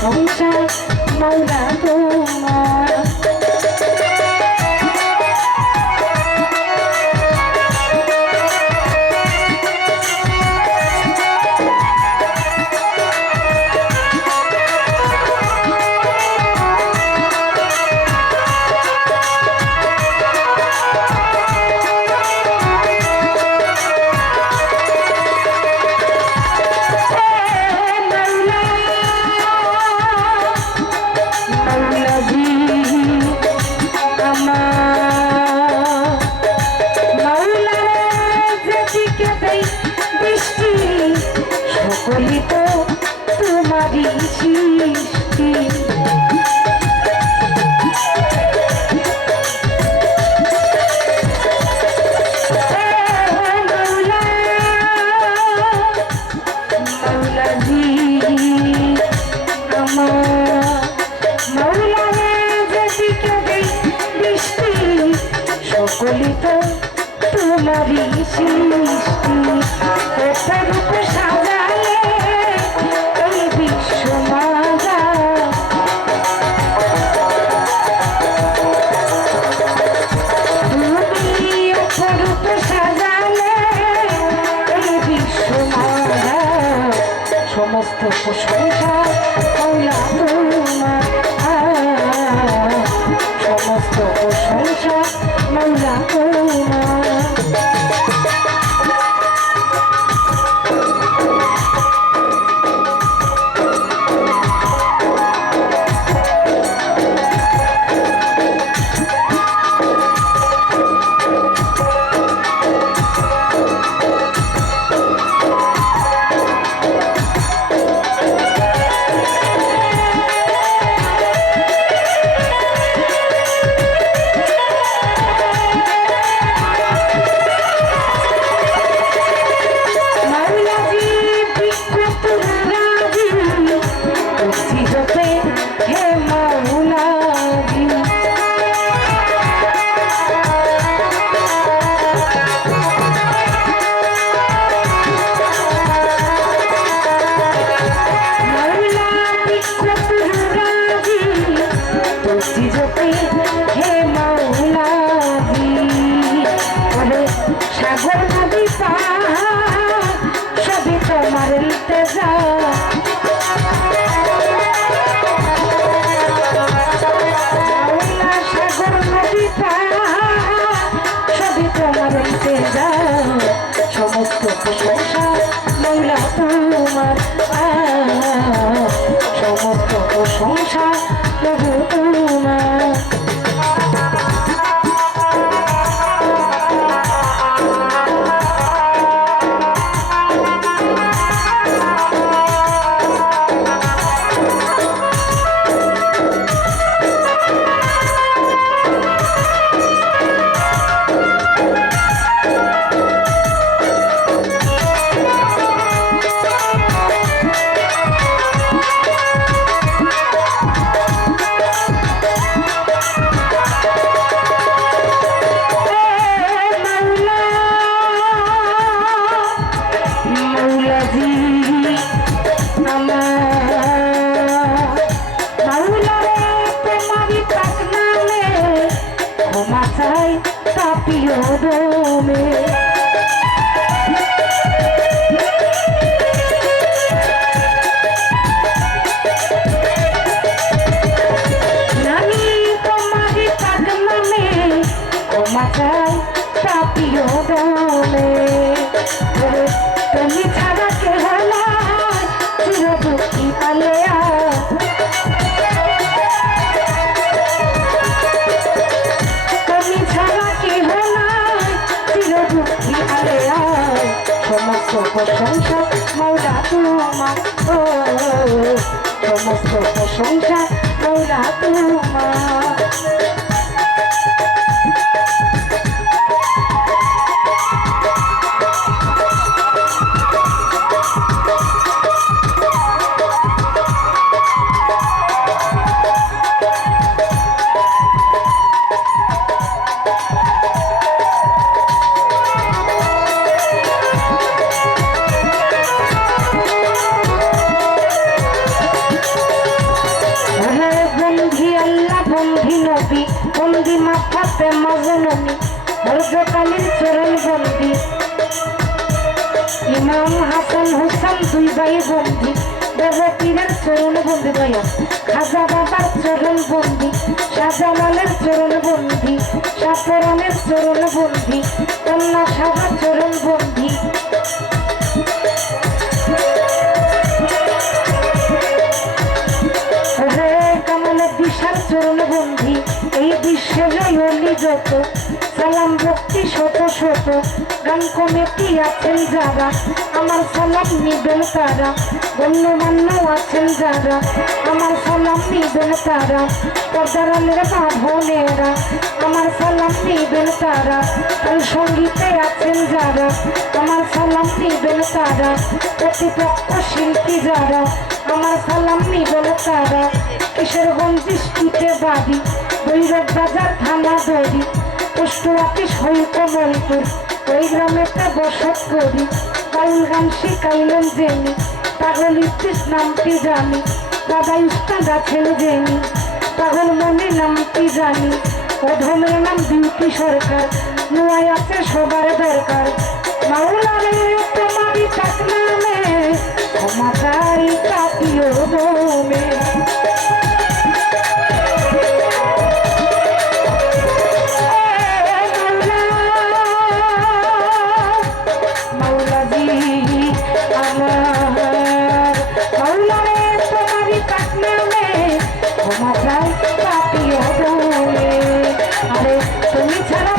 প্রশংসা মৌলা তোমার। সকলিত তোমারই সৃষ্টি, মৌলাজি আমার মৌলারে যেদিকে দেই দৃষ্টি সকলিত তোমারই সৃষ্টি। ওটার উপর সাজালে এই বিশ্ব মালা, তুমি ওটার উপর সাজালে এই বিশ্ব মালা। সমস্ত প্রশংসা মৌলা তোমার, সমস্ত প্রশংসা মৌলা তোমার। সাগর নদী সবই তোমার ইলতেজা, সাগর নদী সবই তোমার ইলতেজা। সমস্ত প্রশংসা মৌলা তোমার, সমস্ত প্রশংসা প্রভু তোমার। তাপিও দমে নানি তোমারি পাগলামে ক্ষমা চাই তাপিও দমে। তুমি ছাড়া কেহ নাই চির দুঃখী পালেয়া, সমস্ত প্রশংসা মৌলা তোমার, সমস্ত প্রশংসা মৌলা তোমার। হজরত আলীর চরণ বন্দি ইমাম হাসান হুসান দুই ভাই বন্দি দেব পীরের চরণ বন্দি দয়া খাজা বাবার চরণ বন্দি শাহজালালের চরণ বন্দি শাহপরানের চরণ বন্দি কন্যা সাহার চরণ বন্দি কামালের দিশার চরণ বন্দি এই বিশ্বের অলি যত সালাম ভক্তি শত শত গান কমিটি আছেন যারা আমার সালাম নিবেন তারা গণ্যমান্য আছেন যারা আমার সালাম নিবেন তারা পর্দারানের মা বোনেরা আমার সালাম নিবেন তারা তাই সঙ্গীতে আছেন যারা আমার সালাম নিবেন তারা প্রতিপক্ষ শিল্পী যারা আমার সালাম নিবেন তারা কিশোরগঞ্জ ডিস্ট্রিক্টে বাড়ি ভৈরব বাজার থানা দড়ি পোস্টওয়াটি কমলপুর ওই গ্রামেতে বসত করি বাউল গান শিখাইলেন জেনি পাগল ইস্তিস নামটি জানি দাদা উস্তাদ আছেন জেনি পাগল মনে নামটি জানি অধমের নাম বিউটি সরকার নোয়াই আছে সবার দরকার মাওলারে তোমারই পাক নামে ক্ষমা চাই কাটিও দমে তুমি ছাড়া